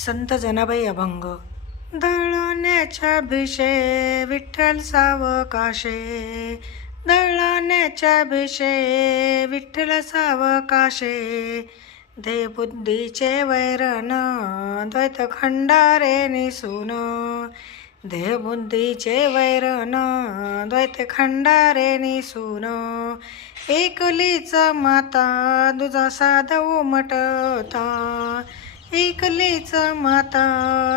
संत जनाबाई अभंग. दळण्याच्या भिषे विठ्ठल सावकाशे, दळण्याच्या भिषे विठ्ठल सावकाशे. दे बुद्धीचे वैरण द्वैत खंडारे निसून, देह बुद्धीचे वैरण द्वैत खंडारे निसून. एकलीच माता दुजा साध उमटता, एकलीच माता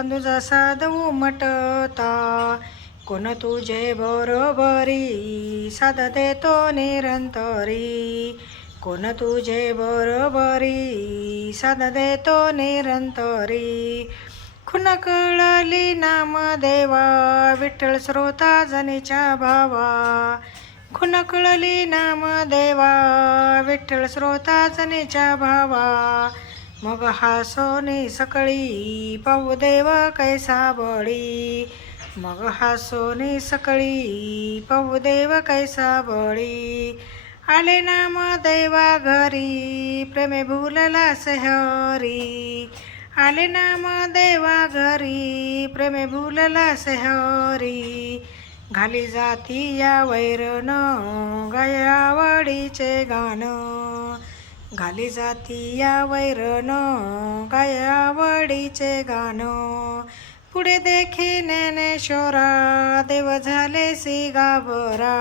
दुजा साध उमटता. कोण तुझे बरोबरी साध देतो निरंतरी, कोण तुझे बरोबरी साध देतो निरंतरी. खुन कळली नाम देवा विठ्ठल श्रोता जनीच्या भावा, खुन कळली नाम देवा विठ्ठल श्रोता जनीच्या भावा. मग हासोनी सकळी पाहू देव कैसा बळी, मग हासोनी सकळी पाहू देव कैसा बळी. आले नाम देवा घरी प्रेमे भुलला हरी, आले नाम देवा घरी प्रेमे भुलला हरी. घाली जाती या वैरण गाय आवडीचे गाणं, घाली जाती या वैरण गाय आवडीचे गाणं. पुढे देखी ज्ञानेश्वरा देव झाले सी गाभरा,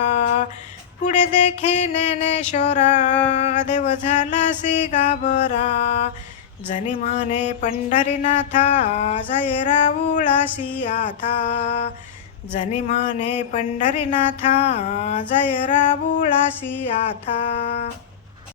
पुढे देखी ज्ञानेश्वरा देव झाला सी गाभरा. जनी म्हणे पंढरीनाथा जाय राऊळासी आता, जनी म्हणे पंढरीनाथा जाय राऊळासी आता.